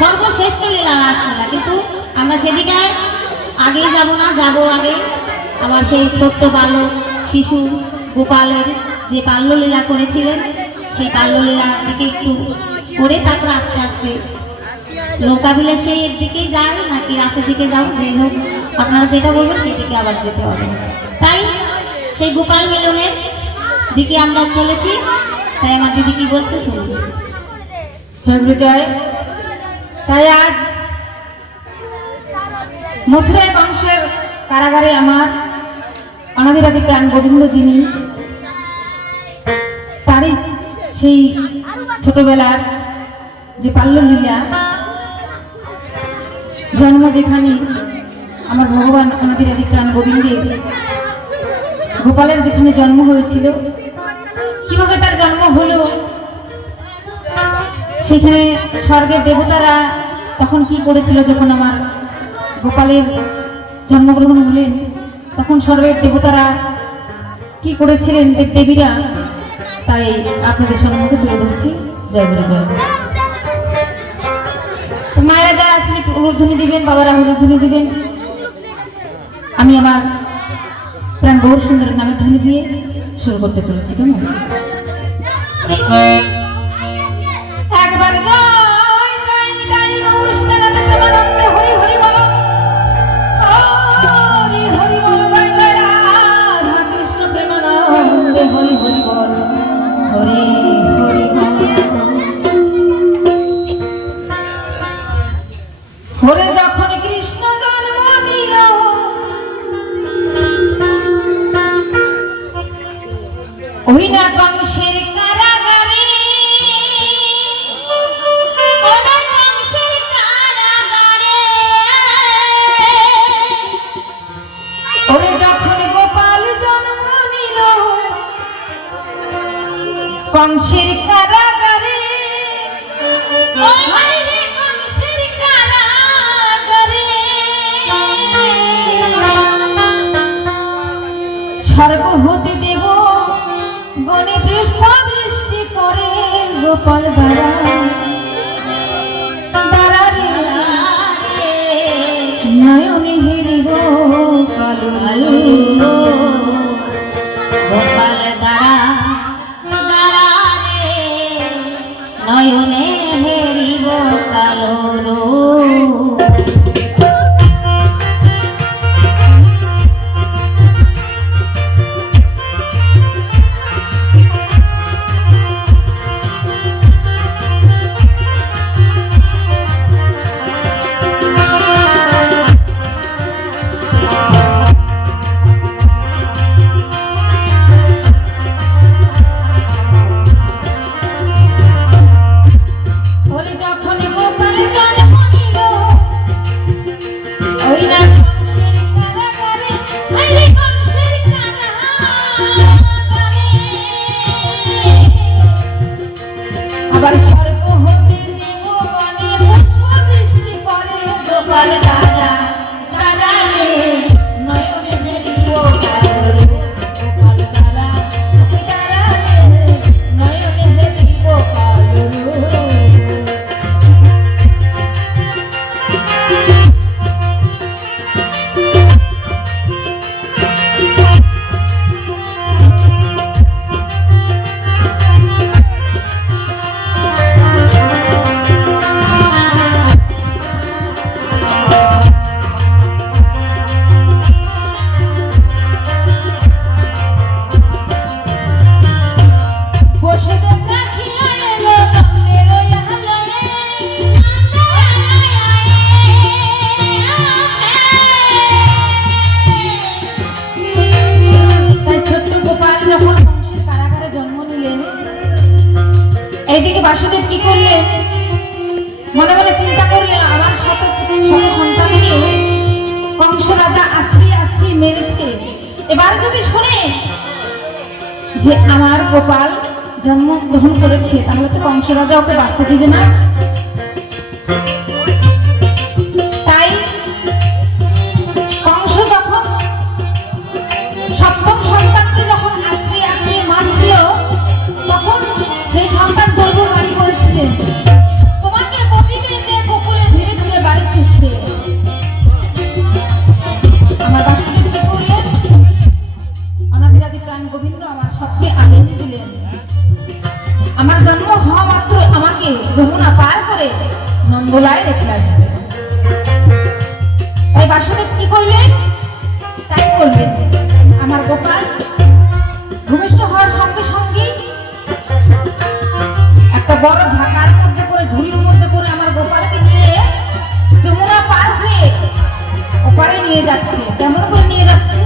সর্বশ্রেষ্ঠ লীলা রাসলীলা। কিন্তু আমরা সেদিকে আগেই যাব না, যাব আগে আমার সেই ছোট্ট বালক শিশু গোপালের যে বাল্যলীলা করেছিলেন, সেই বাল্যলীলা থেকে একটু করে তারপর আস্তে আস্তে নৌকা বিলাসের দিকেই যায় নাকি রাসের দিকে যাও, যাই হোক, আপনারা যেটা বলবেন সেই দিকে আবার যেতে হবে। তাই সেই গোপাল মিলনের দিকে আমরা চলেছি। তাই আমার দিদি কি বলছে শুনুন। জয়গুরু জয় তাই আজ মথুরায় বংশের কারাগারে আমার অনাদিরাদি প্রাণ গোবিন্দ যিনি, তারই সেই ছোটবেলার যে পাল্যলীলা জন্ম যেখানে আমার ভগবান অনাদিরাদি প্রাণ গোবিন্দের গোপালের যেখানে জন্ম হয়েছিল, কীভাবে তার জন্ম হলো সেখানে স্বর্গের দেবতারা তখন কি করেছিল যখন আমার গোপালের জন্মগ্রহণ হলেন? তখন স্বর্গের দেবতারা কি করেছিলেন দেব দেবীরা? তাই আপনাদের সম্মুখে তুলে ধরছি। জয় গুরু, জয় মায়েরা যারা আছেন, একটু উলুধ্বনি দিবেন, বাবারা উলুধ্বনি দিবেন। আমি আমার প্রাণ গৌর সুন্দরের নামে ধ্বনি দিয়ে শুরু করতে চলেছি, কেমন? ওই না কংসের কারাগারে বংশের কারাগারে। ওরে যখন গোপাল জন্ম নিল কংসের কারাগারে গোপাল দ্বারা দ্বারা রে। নয়নে হেরিব কালো আলো। কি করলেন মনে মনে চিন্তা করলেন আমার শত শত সন্তানকে কংস রাজা আশ্রি আশ্রি মেরেছে। এবার যদি শুনে যে আমার গোপাল জন্মগ্রহণ করেছে, তাহলে তো কংস রাজা ওকে বাঁচতে দিবে না। তাই কি করলেন? তাই করলেন আমার গোপাল, ভূমিষ্ঠ হওয়ার সঙ্গে সঙ্গে একটা বড় ঝাঁকার মধ্যে করে, ঝুড়ির মধ্যে করে আমার গোপালকে নিয়ে যমুনা পার হয়ে ওপারে নিয়ে যাচ্ছে। কেমন করে নিয়ে যাচ্ছে?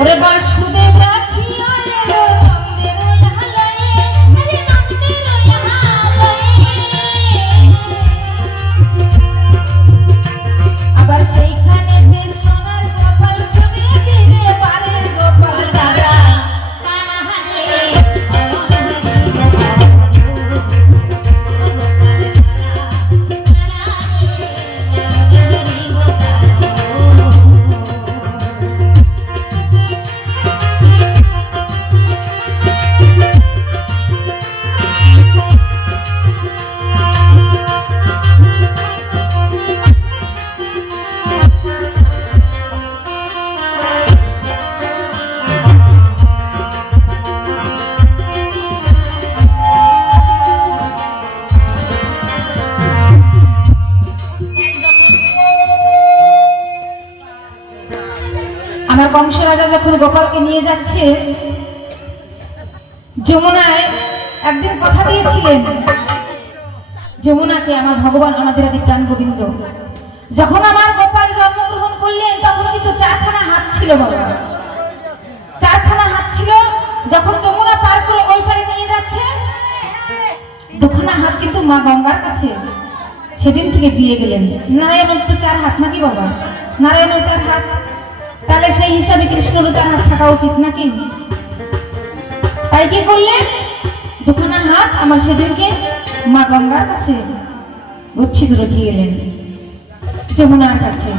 ওরে বাসুদেব যখন গোপালকে নিয়ে যাচ্ছে, যমুনায় একদিন কথা দিয়েছিলেন, যমুনাকে আমার ভগবান অনাদিরাদি প্রাণ গোবিন্দ। যখন আমার গোপাল জন্মগ্রহণ করলেন, তখন কিন্তু চারখানা হাত ছিল চারখানা হাত ছিল, যখন যমুনা পার করে ওই পারে নিয়ে যাচ্ছে, দুখানা হাত কিন্তু মা গঙ্গার কাছে। সেদিন থেকে দিয়ে গেলেন। নারায়ণের তো চার হাত নাকি বাবা? নারায়ণের চার হাত। তাহলে সেই হিসাবে কৃষ্ণেরও চার হাত থাকা উচিত নাকি? তাই কি করলেন? দুখানা হাত আমার সেদিনকে মা গঙ্গার কাছে গচ্ছিত রেখে গেলেন যমুনার কাছে।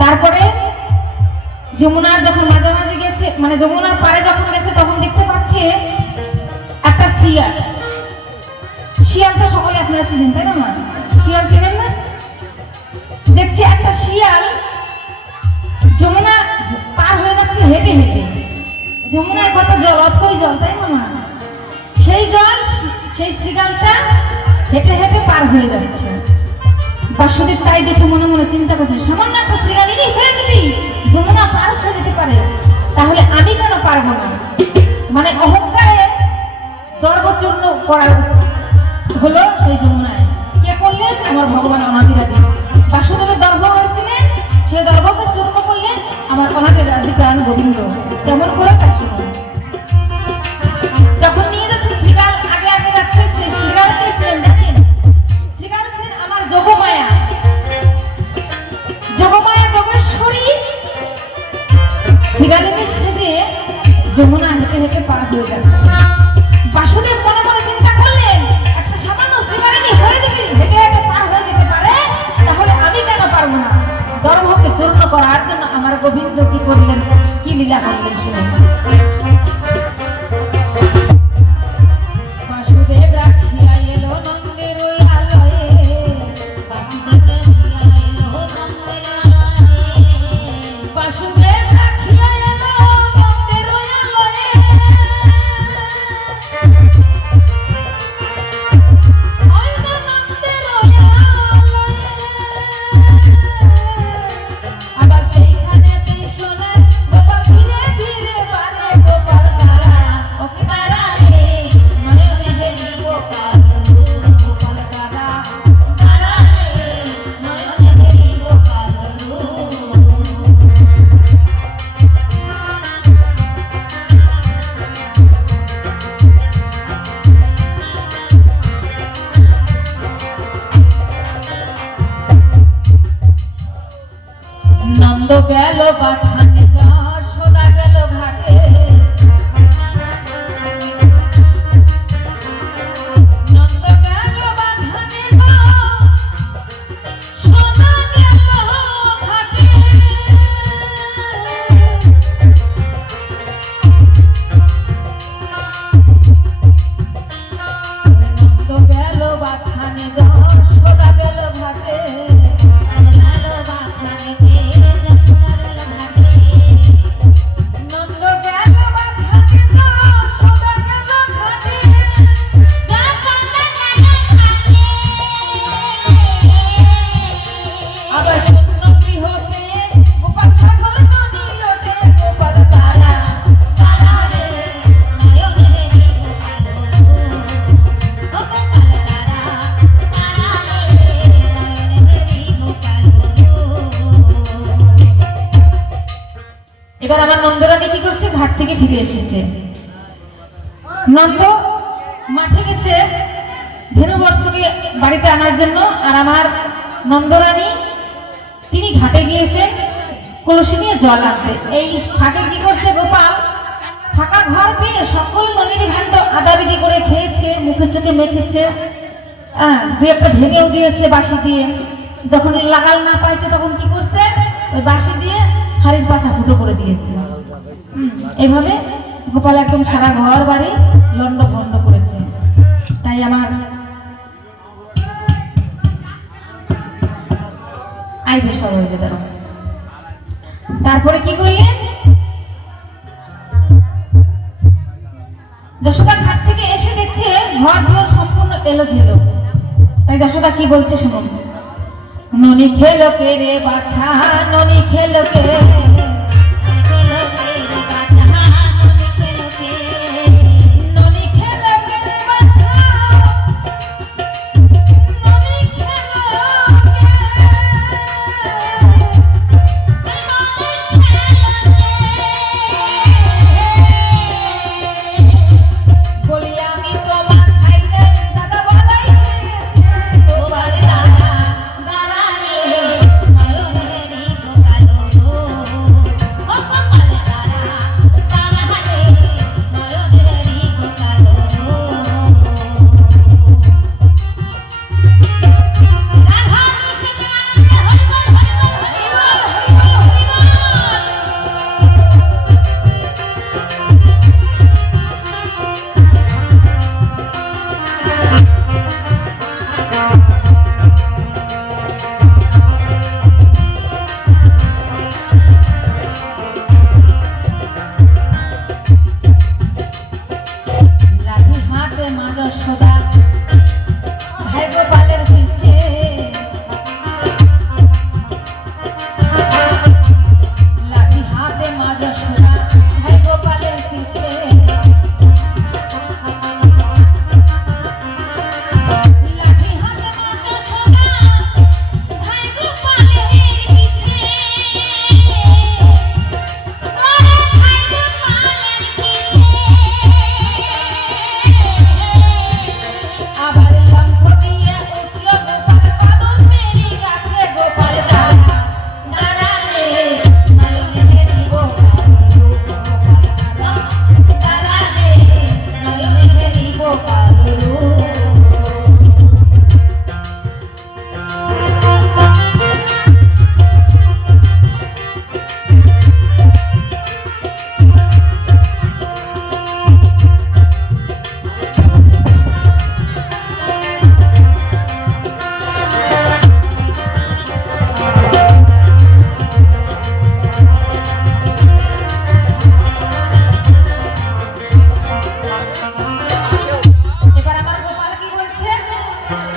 তারপরে যমুনার যখন মাঝামাঝি গেছে মানে যমুনার পারে যখন গেছে, তখন দেখতে পাচ্ছে একটা শিয়াল। শিয়ালটা সকলে আপনারা চিনেন, তাই না মা? শিয়াল চেনেন না? দেখছি একটা শিয়াল যমুনা পার হয়ে যাচ্ছে হেঁটে হেঁটে। যমুনার কত জল, অথই জল, তাই না সেই জল, সেই শ্রীকালটা হেঁটে হেঁটে পার হয়ে যাচ্ছে। বাসুদেব তাই দেখে মনে মনে চিন্তা করছে, সামান্য একটা শ্রীকালেরই হয়ে যদি যমুনা পার হয়ে যেতে পারে, তাহলে আমি কেন পারব না? মানে অহংকারে দর্বচূর্ণ করার হলো সেই যমুনায়। কে করলেন? আমার ভগবান অনাদিরাদি বাসুদেবের দর্ভ হয়েছিলেন সেই দর্ভকে চূর্ণ করলেন আমার অনাদিরাদি প্রাণ গোবিন্দ। করে যখন নিয়ে যাচ্ছে শ্রীকাল আগে আগে যাচ্ছে সেই শ্রীকাল কে ছিলেন দেখেন শ্রীকাল আমার যোগমায়া। যোগমায়া, যোগেশ্বরী। শ্রীকালিনী সেজে যমুনা হেঁটে হেঁটে পার হয়ে যাচ্ছে। গোবিন্দ কি করলেন? কি লীলা করলেন শুনুন। নন্দ গেল বাথানে কি করছে? ঘাট থেকে ফিরে এসেছে। নন্দ মাঠে গেছে ধেনুবর্ষকে বাড়িতে আনার জন্য, আর আমার নন্দরানী, তিনি ঘাটে গিয়েছেন কলসি নিয়ে জল আনতে। এই ফাঁকে কি করছে গোপাল? ফাঁকা ঘর পেয়ে সকল নদীর ঘান্ড আদাবিদি করে খেয়েছে, মুখে চোখে মেখেছে। হ্যাঁ দুই একটা ভেঙেও দিয়েছে বাসি দিয়ে। যখন লাগাল না পাইছে তখন কি করছে? ওই বাসি দিয়ে হাড়ির পাশা ফুটো করে দিয়েছে। এইভাবে গোপাল একদম সারা ঘর বাড়ি লন্ড ভন্ড করেছে। তাই আমার আইবে সব হইবে দাঁড়াও তারপরে কি করলেন? যশোদা ঘাট থেকে এসে দেখছে ঘর দুয়ার সম্পূর্ণ এলো ঝেলো তাই যশোদা কি বলছে শুনুন। ননি খেলো কে রে বাছা ননি খেলো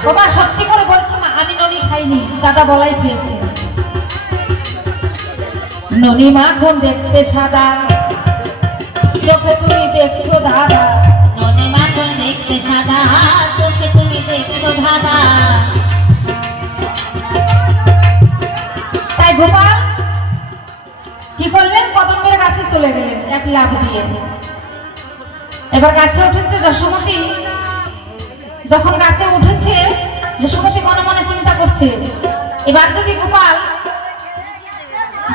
বাবা সত্যি করে বলছে না আমি ননি খাইনি দাদা বলাই খেয়েছে। ননি মাখন দেখতে সাদা চোখে তুমি দেখছ দাদা দেখতে সাদা চোখে তুমি দেখছ ধাঁধা তাই গোপাল কি করলেন? কদম্বের কাছে চলে গেলেন এক লাভ দিয়ে এবার গাছে উঠেছে যশোমতী। যখন গাছে উঠেছে যশোমতী মনে মনে চিন্তা করছে, এবার যদি গোপাল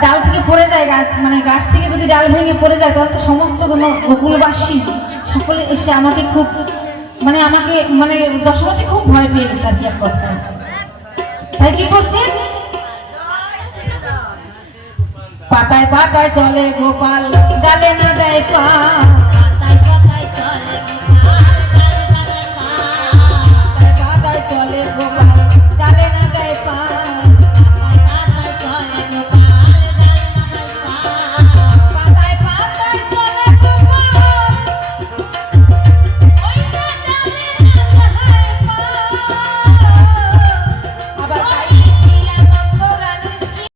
ডাল থেকে পড়ে যায় গাছ মানে গাছ থেকে যদি ডাল ভেঙে পড়ে যায়, তাহলে তো সমস্ত গোকুলবাসী সকলে এসে আমাকে খুব মানে আমাকে মানে যশোমতী খুব ভয় পেয়ে গেছে আর কি এক কথা তাই কি করছে? পাতায় পাতায় চলে গোপাল, ডালে না দেয় পা।